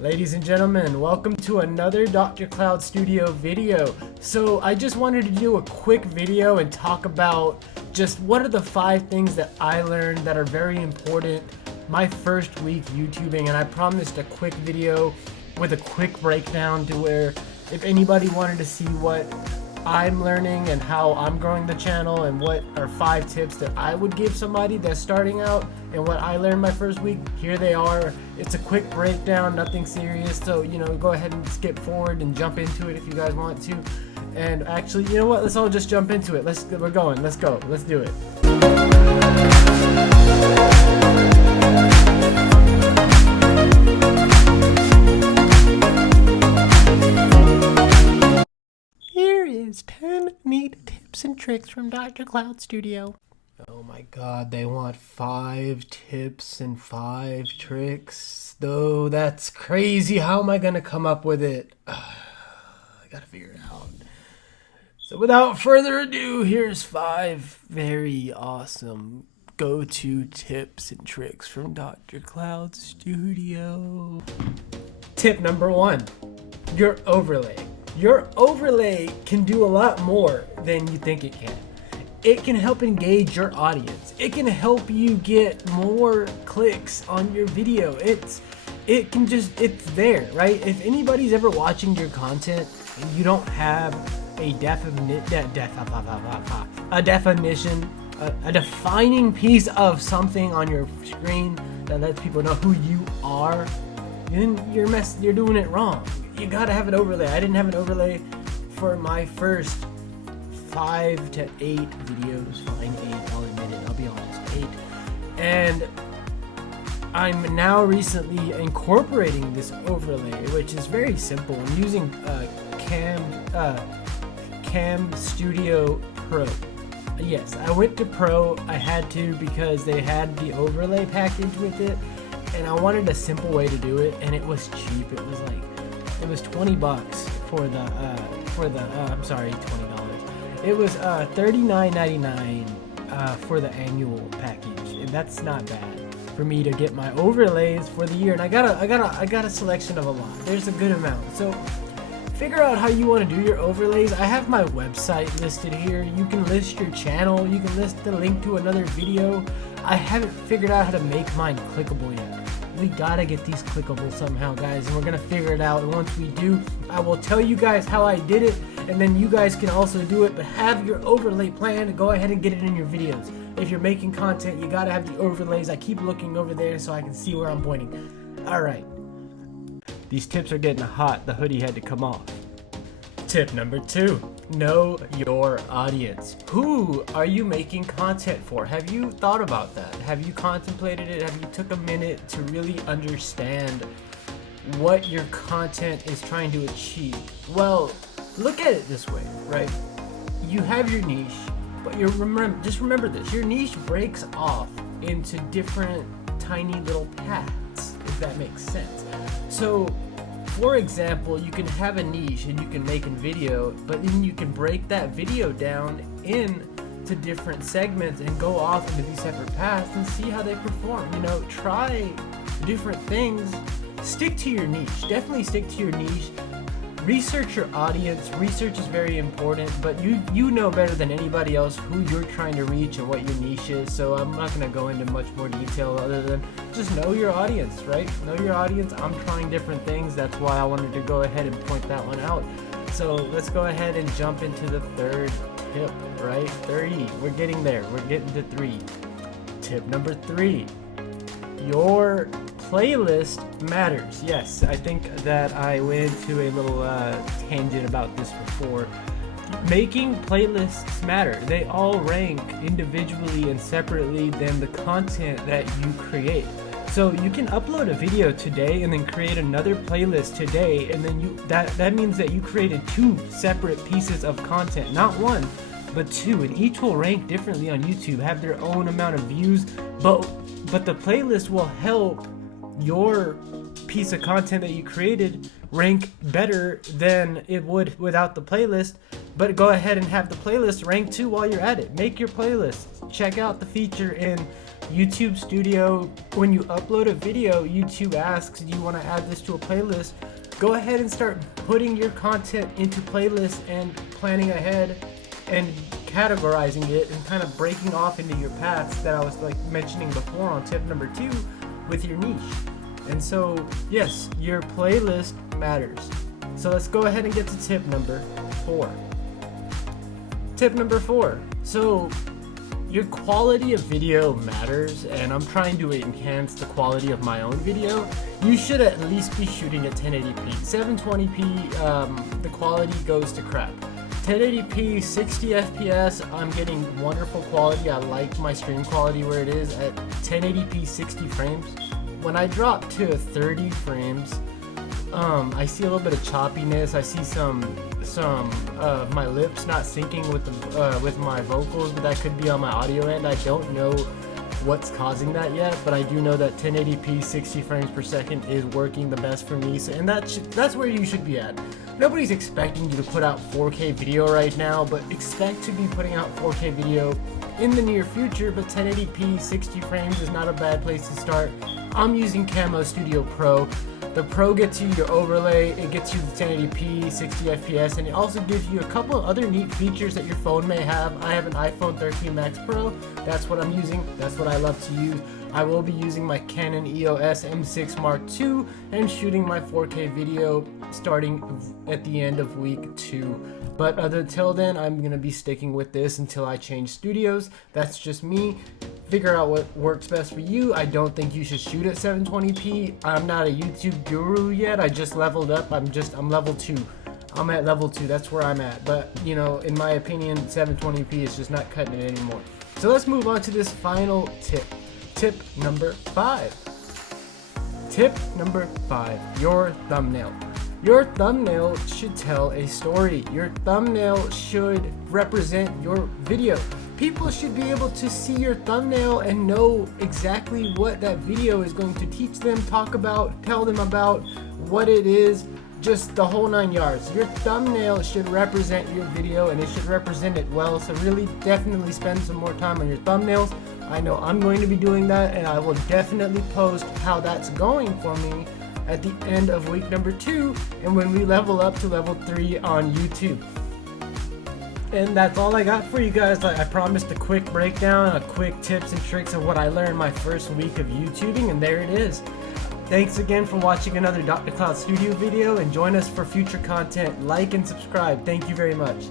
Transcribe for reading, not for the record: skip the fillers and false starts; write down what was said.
Ladies and gentlemen, welcome to another Dr. Cloud Studio video. So I just wanted to do a quick video and talk about just what are the 5 things that I learned that are very important my first week YouTubing, and I promised a quick video with a quick breakdown to where if anybody wanted to see what I'm learning and how I'm growing the channel and what are 5 tips that I would give somebody that's starting out and what I learned my first week, here they are. It's a quick breakdown, nothing serious, so go ahead and skip forward and jump into it if you guys want to. And actually, you know what, let's all just jump into it. We're going, let's go, let's do it. Here is 10 neat tips and tricks from Dr. Cloud Studio. Oh my god, they want 5 tips and 5 tricks. Though that's crazy. How am I gonna come up with it? I gotta figure it out. So without further ado, here's 5 very awesome go-to tips and tricks from Dr. Cloud Studio. Tip number 1, your overlay. Your overlay can do a lot more than you think it can. It can help engage your audience. It can help you get more clicks on your video. It's there, right? If anybody's ever watching your content and you don't have a defining piece of something on your screen that lets people know who you are, then you're doing it wrong. You gotta have an overlay. I didn't have an overlay for my first 5 to 8 videos. Fine, 8, I'll admit it, I'll be honest, 8. And I'm now recently incorporating this overlay, which is very simple. I'm using Cam Studio Pro. Yes, I went to Pro. I had to because they had the overlay package with it, and I wanted a simple way to do it, and it was cheap. It was $20 for the I'm sorry, $20. It was $39.99 for the annual package, and that's not bad for me to get my overlays for the year. And I got a selection of a lot. There's a good amount. So figure out how you want to do your overlays. I have my website listed here. You can list your channel. You can list the link to another video. I haven't figured out how to make mine clickable yet. We gotta get these clickable somehow, guys, and we're gonna figure it out. And once we do, I will tell you guys how I did it, and then you guys can also do it. But have your overlay plan and go ahead and get it in your videos. If you're making content, you gotta have the overlays. I keep looking over there so I can see where I'm pointing. All right, these tips are getting hot. The hoodie had to come off. Tip number 2, know your audience. Who are you making content for? Have you thought about that? Have you contemplated it? Have you took a minute to really understand what your content is trying to achieve? Well, look at it this way, right? You have your niche, but just remember this. Your niche breaks off into different tiny little paths, if that makes sense. So for example, you can have a niche and you can make a video, but then you can break that video down into different segments and go off into these separate paths and see how they perform. Try different things. Stick to your niche. Definitely stick to your niche. Research your audience. Research is very important, but you know better than anybody else who you're trying to reach and what your niche is, so I'm not going to go into much more detail other than just know your audience, right? Know your audience. I'm trying different things. That's why I wanted to go ahead and point that one out. So let's go ahead and jump into the 3rd tip, right? 30. We're getting there. We're getting to 3. Tip number 3. Your playlist matters. Yes, I think that I went into a little tangent about this before. Making playlists matter. They all rank individually and separately than the content that you create. So you can upload a video today and then create another playlist today, and then that means that you created 2 separate pieces of content, not 1, but 2, and each will rank differently on YouTube, have their own amount of views, but the playlist will help your piece of content that you created rank better than it would without the playlist. But go ahead and have the playlist rank too while you're at it. Make your playlist. Check out the feature in YouTube Studio, when you upload a video, YouTube asks, do you want to add this to a playlist? Go ahead and start putting your content into playlists and planning ahead and categorizing it and kind of breaking off into your paths that I was like mentioning before on tip number 2 with your niche. And so, yes, your playlist matters. So let's go ahead and get to tip number 4. Tip number 4. So your quality of video matters, and I'm trying to enhance the quality of my own video. You should at least be shooting at 1080p. 720p, the quality goes to crap. 1080p, 60 FPS, I'm getting wonderful quality. I like my stream quality where it is at 1080p 60 frames. When I drop to 30 frames, I see a little bit of choppiness. I see some my lips not syncing with my vocals, but that could be on my audio end. I don't know what's causing that yet, but I do know that 1080p 60 frames per second is working the best for me. So, and that's where you should be at. Nobody's expecting you to put out 4K video right now, but expect to be putting out 4K video in the near future. But 1080p 60 frames is not a bad place to start. I'm using Camo Studio Pro. The Pro gets you your overlay, it gets you the 1080p, 60 FPS, and it also gives you a couple of other neat features that your phone may have. I have an iPhone 13 Max Pro, that's what I'm using, that's what I love to use. I will be using my Canon EOS M6 Mark II and shooting my 4K video starting at the end of week 2. But until then, I'm going to be sticking with this until I change studios. That's just me. Figure out what works best for you. I don't think you should shoot at 720p. I'm not a YouTube guru yet. I just leveled up. I'm level 2. I'm at level 2. That's where I'm at. But, you know, in my opinion, 720p is just not cutting it anymore. So let's move on to this final tip. Tip number 5. Tip number 5. Your thumbnail. Your thumbnail should tell a story. Your thumbnail should represent your video. People should be able to see your thumbnail and know exactly what that video is going to teach them, talk about, tell them about, what it is, just the whole 9 yards. Your thumbnail should represent your video, and it should represent it well. So really definitely spend some more time on your thumbnails. I know I'm going to be doing that, and I will definitely post how that's going for me at the end of week number 2 and when we level up to level 3 on YouTube. And that's all I got for you guys. I promised a quick breakdown, a quick tips and tricks of what I learned my first week of YouTubing, and there it is. Thanks again for watching another Dr. Cloud Studio video, and join us for future content. Like and subscribe. Thank you very much.